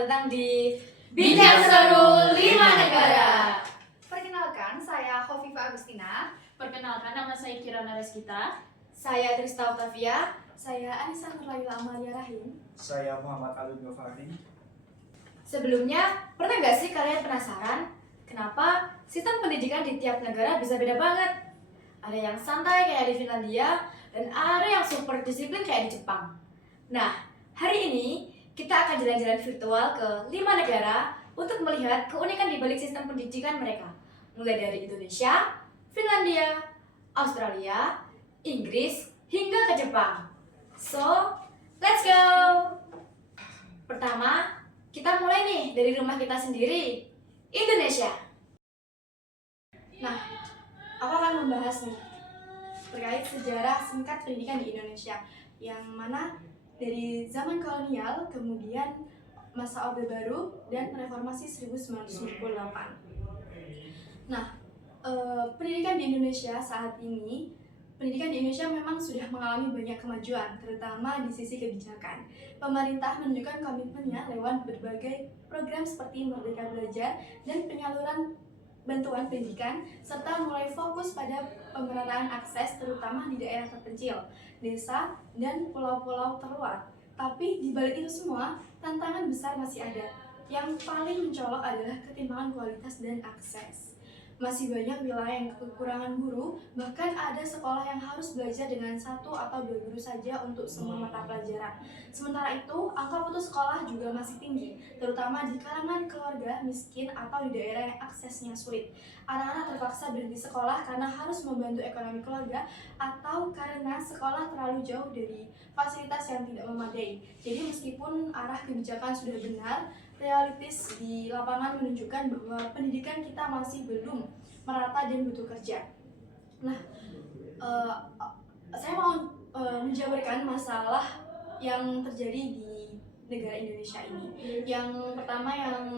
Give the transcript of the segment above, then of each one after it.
datang di Bincang Seru 5 Negara. Perkenalkan, saya Khofifa Agustina. Perkenalkan, nama saya Kirana Reskita. Saya Trista Octavia. Saya Anissa Nurlaila Amalia Rahim. Saya Muhammad Alun Ghaffari. Sebelumnya, pernah nggak sih kalian penasaran kenapa sistem pendidikan di tiap negara bisa beda banget? Ada yang santai kayak di Finlandia, dan ada yang super disiplin kayak di Jepang. Nah, hari ini kita akan jalan-jalan virtual ke 5 negara untuk melihat keunikan di balik sistem pendidikan mereka. Mulai dari Indonesia, Finlandia, Australia, Inggris, hingga ke Jepang. So, let's go! Pertama, kita mulai nih dari rumah kita sendiri, Indonesia. Nah, aku akan membahas nih terkait sejarah singkat pendidikan di Indonesia, yang mana dari zaman kolonial, kemudian masa Orde Baru, dan reformasi 1998. Nah, pendidikan di Indonesia saat ini, pendidikan di Indonesia memang sudah mengalami banyak kemajuan, terutama di sisi kebijakan. Pemerintah menunjukkan komitmennya lewat berbagai program seperti Merdeka Belajar dan penyaluran bantuan pendidikan, serta mulai fokus pada pemerataan akses terutama di daerah terpencil, desa, dan pulau-pulau terluar. Tapi di balik itu semua, tantangan besar masih ada. Yang paling mencolok adalah ketimpangan kualitas dan akses. Masih banyak wilayah yang kekurangan guru, bahkan ada sekolah yang harus belajar dengan 1 atau 2 guru saja untuk semua mata pelajaran. Sementara itu, angka putus sekolah juga masih tinggi, terutama di kalangan keluarga miskin atau di daerah yang aksesnya sulit. Anak-anak terpaksa berhenti sekolah karena harus membantu ekonomi keluarga atau karena sekolah terlalu jauh dari fasilitas yang tidak memadai. Jadi meskipun arah kebijakan sudah benar, realitis di lapangan menunjukkan bahwa pendidikan kita masih belum merata dan butuh kerja. Nah, saya mau menjabarkan masalah yang terjadi di negara Indonesia ini. Yang pertama yang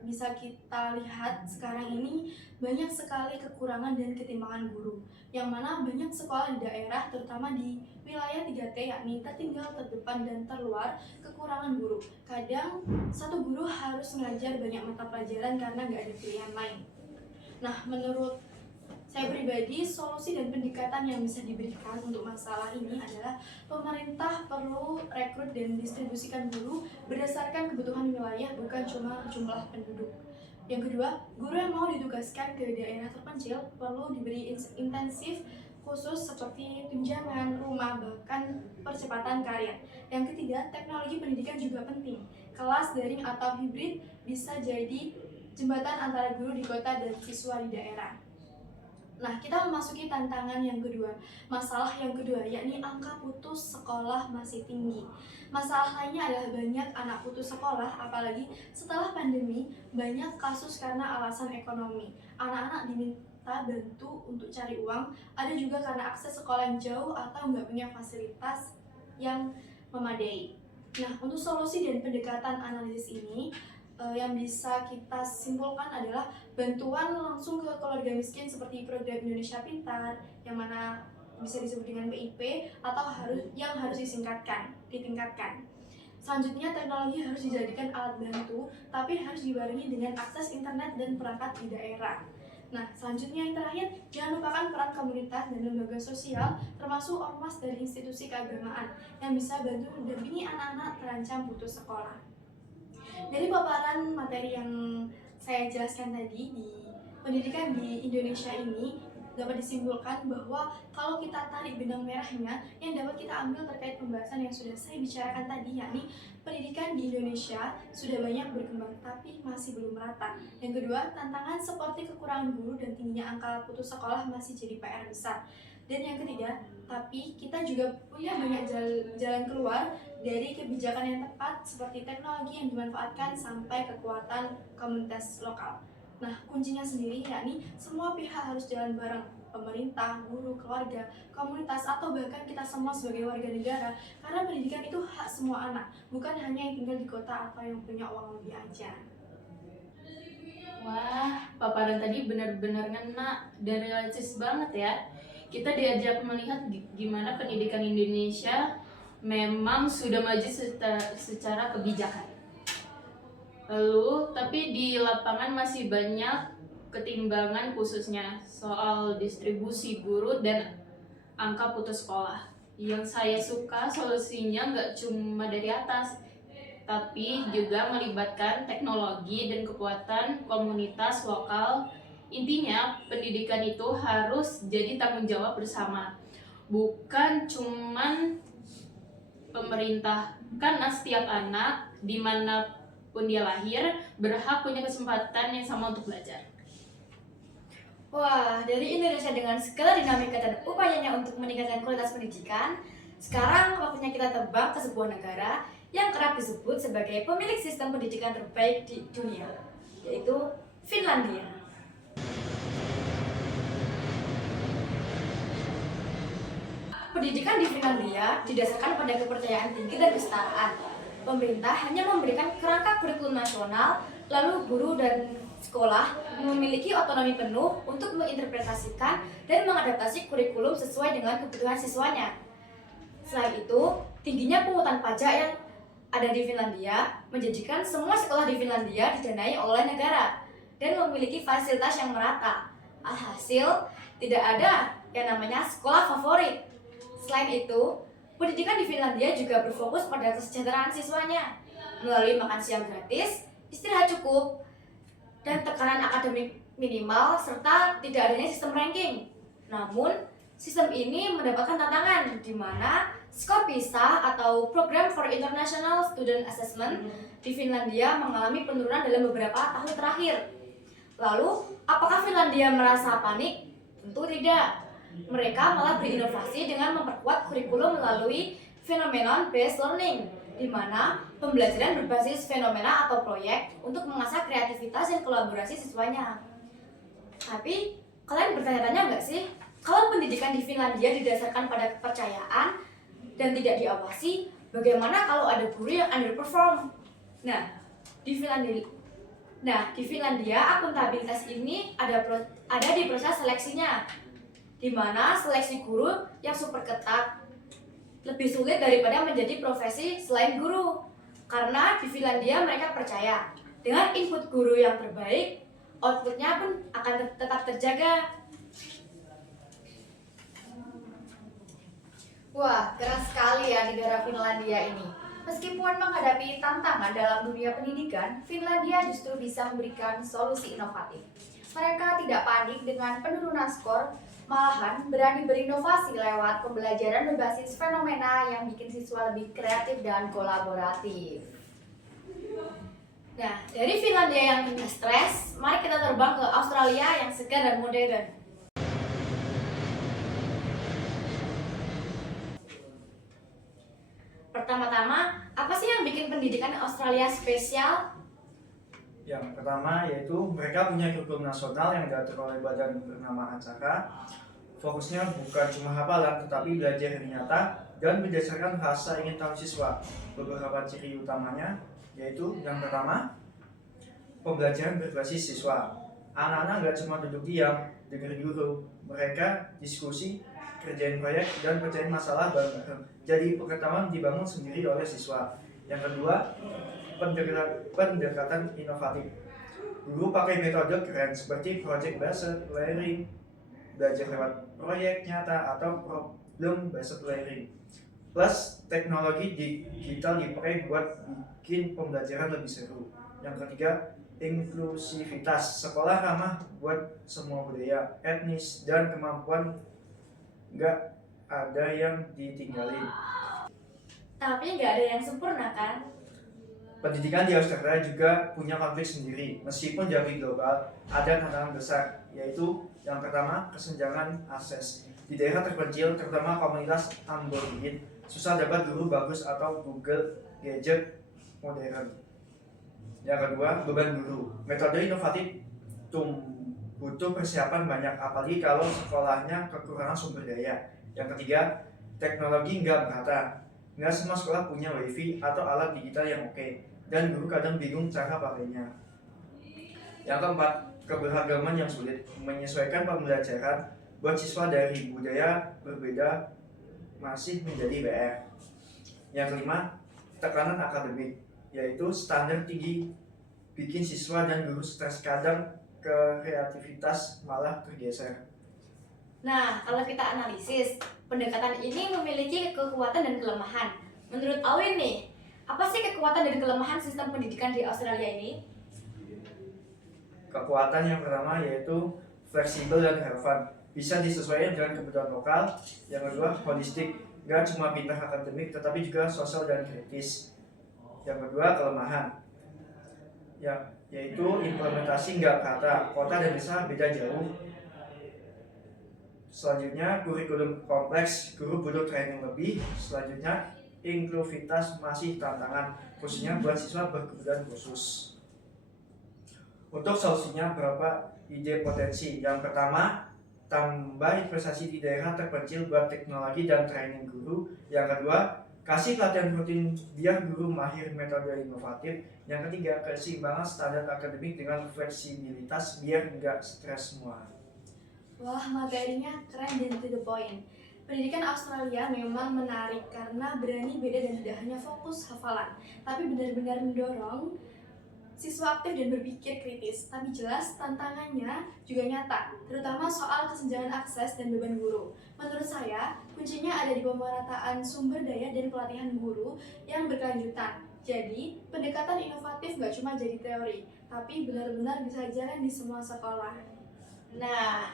bisa kita lihat sekarang ini, banyak sekali kekurangan dan ketimpangan guru, yang mana banyak sekolah di daerah, terutama di wilayah 3T, yakni tertinggal, terdepan, dan terluar, kekurangan guru. Kadang satu guru harus mengajar banyak mata pelajaran karena nggak ada pilihan lain. Nah, menurut saya pribadi, solusi dan pendekatan yang bisa diberikan untuk masalah ini adalah pemerintah perlu rekrut dan distribusikan guru berdasarkan kebutuhan wilayah, bukan cuma jumlah penduduk. Yang kedua, guru yang mau ditugaskan ke daerah terpencil perlu diberi intensif khusus seperti tunjangan, rumah, bahkan percepatan karir. Yang ketiga, teknologi pendidikan juga penting. Kelas daring atau hibrid bisa jadi jembatan antara guru di kota dan siswa di daerah. Nah, kita memasuki tantangan yang kedua. Masalah yang kedua, yakni angka putus sekolah masih tinggi. Masalah lainnya adalah banyak anak putus sekolah, apalagi setelah pandemi, banyak kasus karena alasan ekonomi. Anak-anak diminta bantu untuk cari uang, ada juga karena akses sekolah yang jauh atau nggak punya fasilitas yang memadai. Nah, untuk solusi dan pendekatan analisis ini, yang bisa kita simpulkan adalah bantuan langsung ke keluarga miskin seperti program Indonesia Pintar, yang mana bisa disebut dengan PIP, atau yang harus ditingkatkan. Selanjutnya, teknologi harus dijadikan alat bantu, tapi harus dibarengi dengan akses internet dan perangkat di daerah. Nah, selanjutnya yang terakhir, jangan lupakan peran komunitas dan lembaga sosial, termasuk ormas dan institusi keagamaan, yang bisa bantu mendampingi anak-anak terancam putus sekolah. Dari paparan materi yang saya jelaskan tadi, di pendidikan di Indonesia ini dapat disimpulkan bahwa kalau kita tarik benang merahnya, yang dapat kita ambil terkait pembahasan yang sudah saya bicarakan tadi, yakni pendidikan di Indonesia sudah banyak berkembang tapi masih belum merata. Yang kedua, tantangan seperti kekurangan guru dan tingginya angka putus sekolah masih jadi PR besar. Dan yang ketiga, tapi kita juga punya banyak jalan keluar dari kebijakan yang tepat, seperti teknologi yang dimanfaatkan sampai kekuatan komunitas lokal. Nah, kuncinya sendiri yakni semua pihak harus jalan bareng, pemerintah, guru, keluarga, komunitas, atau bahkan kita semua sebagai warga negara, karena pendidikan itu hak semua anak, bukan hanya yang tinggal di kota atau yang punya uang lebih aja. Wah, paparan tadi benar-benar ngena dan realistis banget ya. Kita diajak melihat gimana pendidikan Indonesia memang sudah maju secara kebijakan. Lalu, tapi di lapangan masih banyak ketimbangan khususnya soal distribusi guru dan angka putus sekolah. Yang saya suka solusinya nggak cuma dari atas, tapi juga melibatkan teknologi dan kekuatan komunitas lokal. Intinya, pendidikan itu harus jadi tanggung jawab bersama, bukan cuman pemerintah. Karena setiap anak dimanapun dia lahir berhak punya kesempatan yang sama untuk belajar. Wah, dari Indonesia dengan segala dinamika dan upayanya untuk meningkatkan kualitas pendidikan, sekarang waktunya kita terbang ke sebuah negara yang kerap disebut sebagai pemilik sistem pendidikan terbaik di dunia, yaitu Finlandia. Pendidikan di Finlandia didasarkan pada kepercayaan tinggi dan kesetaraan. Pemerintah hanya memberikan kerangka kurikulum nasional, lalu guru dan sekolah memiliki otonomi penuh untuk menginterpretasikan dan mengadaptasi kurikulum sesuai dengan kebutuhan siswanya. Selain itu, tingginya pungutan pajak yang ada di Finlandia menjadikan semua sekolah di Finlandia didanai oleh negara dan memiliki fasilitas yang merata. Alhasil, tidak ada yang namanya sekolah favorit. Selain itu, pendidikan di Finlandia juga berfokus pada kesejahteraan siswanya melalui makan siang gratis, istirahat cukup, dan tekanan akademik minimal serta tidak adanya sistem ranking. Namun, sistem ini mendapatkan tantangan di mana skor PISA atau Program for International Student Assessment di Finlandia mengalami penurunan dalam beberapa tahun terakhir. Lalu, apakah Finlandia merasa panik? Tentu tidak. Mereka malah berinovasi dengan memperkuat kurikulum melalui phenomenon-based learning, di mana pembelajaran berbasis fenomena atau proyek untuk mengasah kreativitas dan kolaborasi siswanya. Tapi, kalian bertanya-tanya nggak sih, kalau pendidikan di Finlandia didasarkan pada kepercayaan dan tidak diawasi, bagaimana kalau ada guru yang underperform? Nah, di Finlandia akuntabilitas ini ada di proses seleksinya, di mana seleksi guru yang super ketat lebih sulit daripada menjadi profesi selain guru. Karena di Finlandia mereka percaya dengan input guru yang terbaik, outputnya pun akan tetap terjaga. Wah, keren sekali ya negara Finlandia ini. Meskipun menghadapi tantangan dalam dunia pendidikan, Finlandia justru bisa memberikan solusi inovatif. Mereka tidak panik dengan penurunan skor, malahan berani berinovasi lewat pembelajaran berbasis fenomena yang bikin siswa lebih kreatif dan kolaboratif. Nah, dari Finlandia yang punya stres, mari kita terbang ke Australia yang segar dan modern. Pertama-tama, apa sih yang bikin pendidikan Australia spesial? Yang pertama yaitu mereka punya kurikulum nasional yang diatur oleh badan bernama Acara. Fokusnya bukan cuma hafalan, tetapi belajar nyata dan berdasarkan rasa ingin tahu siswa. Beberapa ciri utamanya yaitu yang pertama, pembelajaran berbasis siswa. Anak-anak nggak cuma duduk diam, dengar guru. Mereka diskusi, kerjain proyek, dan pecahin masalah bareng-bareng. Jadi pengetahuan dibangun sendiri oleh siswa. Yang kedua, pendekatan inovatif. Guru pakai metode keren seperti project based learning, belajar lewat proyek nyata atau problem based learning. Plus teknologi digital dipakai buat bikin pembelajaran lebih seru. Yang ketiga, inklusivitas. Sekolah ramah buat semua budaya, etnis, dan kemampuan, nggak ada yang ditinggalin. Tapi nggak ada yang sempurna kan? Pendidikan di Australia juga punya konflik sendiri. Meskipun diakui global, ada tantangan besar, yaitu yang pertama, kesenjangan akses. Di daerah terpencil, terutama komunitas Aborigin, susah dapat guru bagus atau Google gadget modern. Yang kedua, beban guru. Metode inovatif butuh persiapan banyak, apalagi kalau sekolahnya kekurangan sumber daya. Yang ketiga, teknologi nggak merata. Nggak semua sekolah punya wifi atau alat digital yang oke, dan guru kadang bingung cara pakainya. Yang keempat, keberagaman yang sulit. Menyesuaikan pembelajaran buat siswa dari budaya berbeda masih menjadi PR. Yang kelima, tekanan akademik, yaitu standar tinggi bikin siswa dan guru stres, kadang kreativitas malah tergeser. Nah, kalau kita analisis, pendekatan ini memiliki kekuatan dan kelemahan. Menurut Alwin nih, apa sih kekuatan dan kelemahan sistem pendidikan di Australia ini? Kekuatan yang pertama yaitu fleksibel dan relevan, bisa disesuaikan dengan kebutuhan lokal. Yang kedua, holistik, gak cuma pintar akademik tetapi juga sosial dan kritis. Yang kedua, kelemahan, yaitu implementasi nggak rata, kota dan desa beda jauh. Selanjutnya, kurikulum kompleks, guru butuh training lebih. Selanjutnya, inklusivitas masih tantangan, khususnya buat siswa berkebutuhan khusus. Untuk solusinya, berapa ide potensi. Yang pertama, tambah investasi di daerah terpencil buat teknologi dan training guru. Yang kedua, kasih pelatihan rutin biar guru mahir metode inovatif. Yang ketiga, keseimbangan standar akademik dengan fleksibilitas biar nggak stres semua. Wah, materinya keren dan to the point. Pendidikan Australia memang menarik karena berani beda dan tidak hanya fokus hafalan, tapi benar-benar mendorong siswa aktif dan berpikir kritis. Tapi jelas tantangannya juga nyata, terutama soal kesenjangan akses dan beban guru. Menurut saya, kuncinya ada di pemerataan sumber daya dan pelatihan guru yang berkelanjutan. Jadi, pendekatan inovatif nggak cuma jadi teori, tapi benar-benar bisa jalan di semua sekolah. Nah,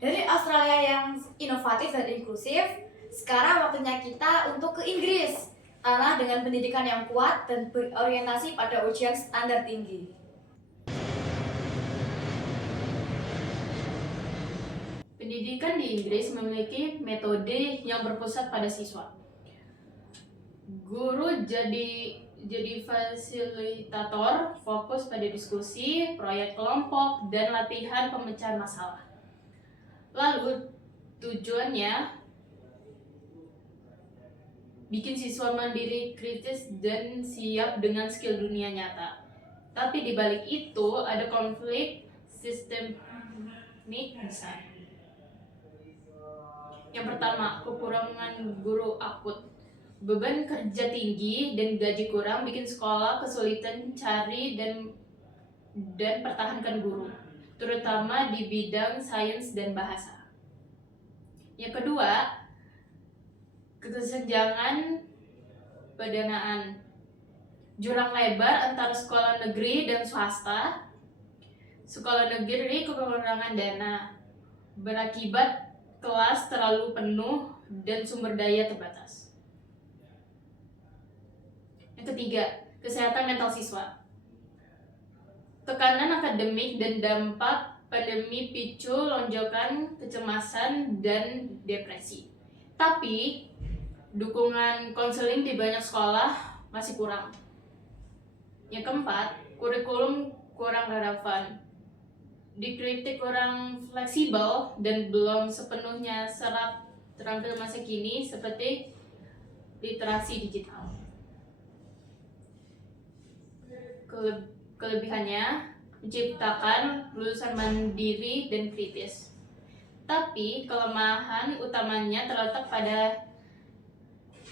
dari Australia yang inovatif dan inklusif, sekarang waktunya kita untuk ke Inggris. Tanah dengan pendidikan yang kuat dan berorientasi pada ujian standar tinggi. Pendidikan di Inggris memiliki metode yang berpusat pada siswa. Guru jadi fasilitator, fokus pada diskusi, proyek kelompok, dan latihan pemecahan masalah. Lalu tujuannya bikin siswa mandiri, kritis, dan siap dengan skill dunia nyata. Tapi di balik itu ada konflik sistemik besar. Yang pertama, kekurangan guru akut. Beban kerja tinggi dan gaji kurang bikin sekolah kesulitan cari dan pertahankan guru, terutama di bidang sains dan bahasa. Yang kedua, kesenjangan pendanaan. Jurang lebar antara sekolah negeri dan swasta. Sekolah negeri kekurangan dana, berakibat kelas terlalu penuh dan sumber daya terbatas. Yang ketiga, kesehatan mental siswa. Tekanan akademik dan dampak pandemi picu lonjakan kecemasan dan depresi. Tapi dukungan konseling di banyak sekolah masih kurang. Yang keempat, kurikulum kurang relevan. Dikritik kurang fleksibel dan belum sepenuhnya serap terampil masa kini seperti literasi digital. Kelebihannya menciptakan lulusan mandiri dan kritis. Tapi kelemahan utamanya terletak pada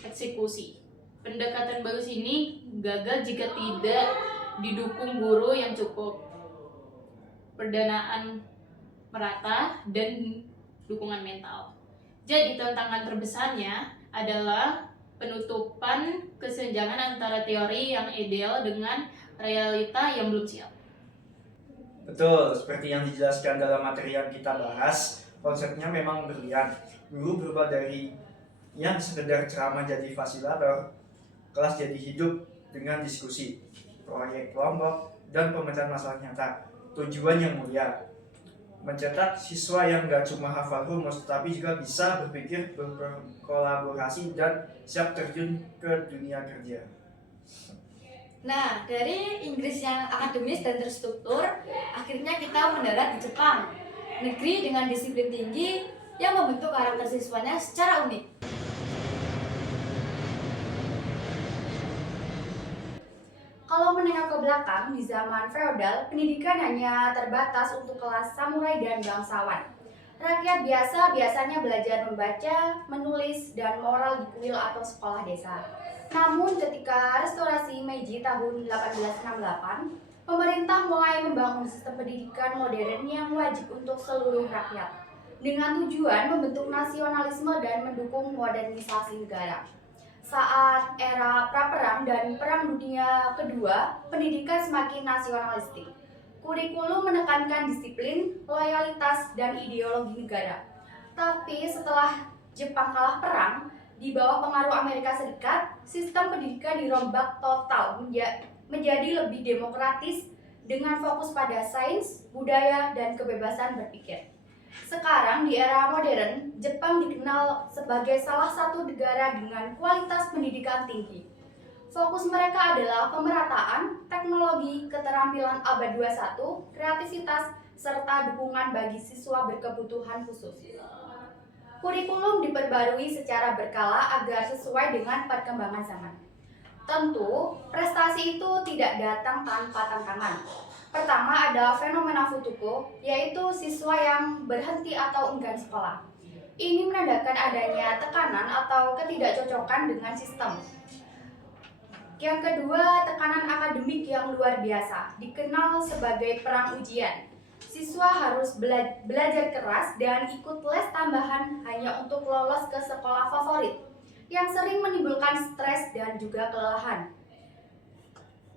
eksekusi. Pendekatan bagus ini gagal jika tidak didukung guru yang cukup, pendanaan merata, dan dukungan mental. Jadi tantangan terbesarnya adalah penutupan kesenjangan antara teori yang ideal dengan realita yang belum siap. Betul, seperti yang dijelaskan dalam materi yang kita bahas, konsepnya memang brilian. Guru berubah dari yang sekedar ceramah jadi fasilitator, kelas jadi hidup dengan diskusi, proyek kelompok, dan pemecahan masalah nyata. Tujuan yang mulia, mencetak siswa yang gak cuma hafal rumus, tapi juga bisa berpikir, berkolaborasi, dan siap terjun ke dunia kerja. Nah, dari Inggris yang akademis dan terstruktur, akhirnya kita mendarat di Jepang, negeri dengan disiplin tinggi yang membentuk karakter siswanya secara unik. Kalau menengok ke belakang, di zaman feodal, pendidikan hanya terbatas untuk kelas samurai dan bangsawan. Rakyat biasa biasanya belajar membaca, menulis, dan moral di kuil atau sekolah desa. Namun ketika restorasi Meiji tahun 1868, pemerintah mulai membangun sistem pendidikan modern yang wajib untuk seluruh rakyat, dengan tujuan membentuk nasionalisme dan mendukung modernisasi negara. Saat era praperang dan Perang Dunia Kedua, pendidikan semakin nasionalistik. Kurikulum menekankan disiplin, loyalitas, dan ideologi negara. Tapi setelah Jepang kalah perang, di bawah pengaruh Amerika Serikat, sistem pendidikan dirombak total menjadi lebih demokratis dengan fokus pada sains, budaya, dan kebebasan berpikir. Sekarang di era modern, Jepang dikenal sebagai salah satu negara dengan kualitas pendidikan tinggi. Fokus mereka adalah pemerataan, teknologi, keterampilan abad 21, kreativitas, serta dukungan bagi siswa berkebutuhan khusus. Kurikulum diperbarui secara berkala agar sesuai dengan perkembangan zaman. Tentu, prestasi itu tidak datang tanpa tantangan. Pertama ada fenomena futuko, yaitu siswa yang berhenti atau enggan sekolah. Ini menandakan adanya tekanan atau ketidakcocokan dengan sistem. Yang kedua, tekanan akademik yang luar biasa, dikenal sebagai perang ujian. Siswa harus belajar keras dan ikut les tambahan hanya untuk lolos ke sekolah favorit, yang sering menimbulkan stres dan juga kelelahan.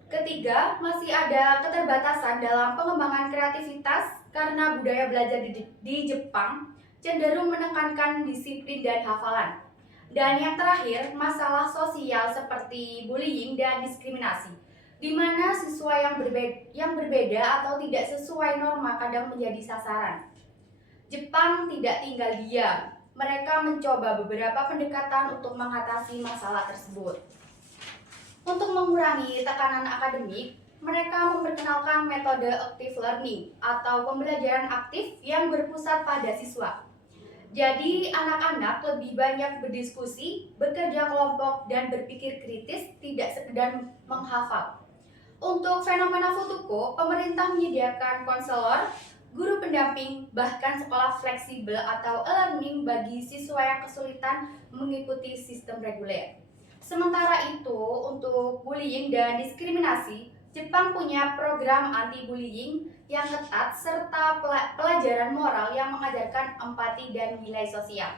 Ketiga, masih ada keterbatasan dalam pengembangan kreativitas karena budaya belajar di Jepang cenderung menekankan disiplin dan hafalan. Dan yang terakhir, masalah sosial seperti bullying dan diskriminasi, di mana siswa yang berbeda atau tidak sesuai norma kadang menjadi sasaran. Jepang tidak tinggal diam, mereka mencoba beberapa pendekatan untuk mengatasi masalah tersebut. Untuk mengurangi tekanan akademik, mereka memperkenalkan metode active learning atau pembelajaran aktif yang berpusat pada siswa. Jadi, anak-anak lebih banyak berdiskusi, bekerja kelompok, dan berpikir kritis, tidak sekedar menghafal. Untuk fenomena futuko, pemerintah menyediakan konselor, guru pendamping, bahkan sekolah fleksibel atau e-learning bagi siswa yang kesulitan mengikuti sistem reguler. Sementara itu, untuk bullying dan diskriminasi, Jepang punya program anti-bullying yang ketat serta pelajaran moral yang mengajarkan empati dan nilai sosial.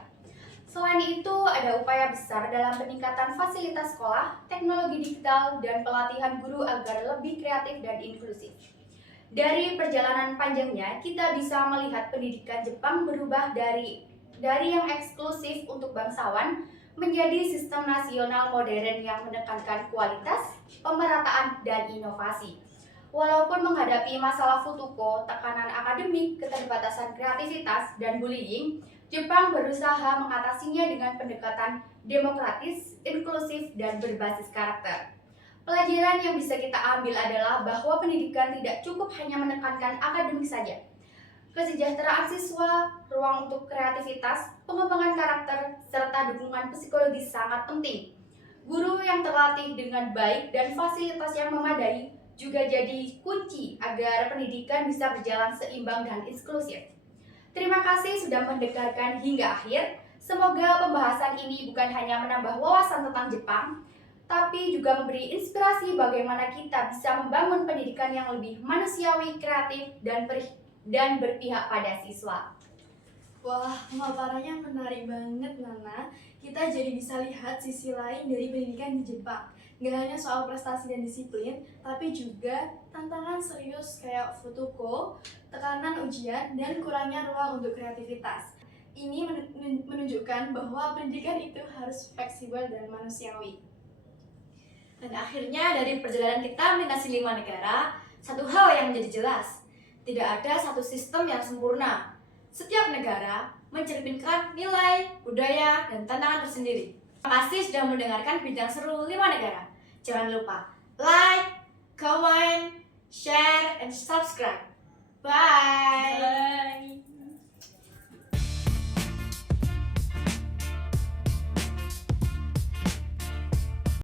Selain itu, ada upaya besar dalam peningkatan fasilitas sekolah, teknologi digital, dan pelatihan guru agar lebih kreatif dan inklusif. Dari perjalanan panjangnya, kita bisa melihat pendidikan Jepang berubah dari yang eksklusif untuk bangsawan menjadi sistem nasional modern yang menekankan kualitas, pemerataan, dan inovasi. Walaupun menghadapi masalah futuko, tekanan akademik, keterbatasan kreativitas, dan bullying, Jepang berusaha mengatasinya dengan pendekatan demokratis, inklusif, dan berbasis karakter. Pelajaran yang bisa kita ambil adalah bahwa pendidikan tidak cukup hanya menekankan akademik saja. Kesejahteraan siswa, ruang untuk kreativitas, pengembangan karakter, serta dukungan psikologis sangat penting. Guru yang terlatih dengan baik dan fasilitas yang memadai juga jadi kunci agar pendidikan bisa berjalan seimbang dan inklusif. Terima kasih sudah mendengarkan hingga akhir. Semoga pembahasan ini bukan hanya menambah wawasan tentang Jepang, tapi juga memberi inspirasi bagaimana kita bisa membangun pendidikan yang lebih manusiawi, kreatif, dan berpihak pada siswa. Wah, pemaparannya menarik banget, Nana. Kita jadi bisa lihat sisi lain dari pendidikan di Jepang. Nggak hanya soal prestasi dan disiplin, tapi juga tantangan serius kayak futuko, tekanan ujian, dan kurangnya ruang untuk kreativitas. Ini menunjukkan bahwa pendidikan itu harus fleksibel dan manusiawi. Dan akhirnya dari perjalanan kita melintasi 5 negara, satu hal yang menjadi jelas, tidak ada satu sistem yang sempurna. Setiap negara mencerminkan nilai, budaya, dan tantangan tersendiri. Terima kasih sudah mendengarkan bincang seru 5 negara. Jangan lupa like, comment, share, and subscribe.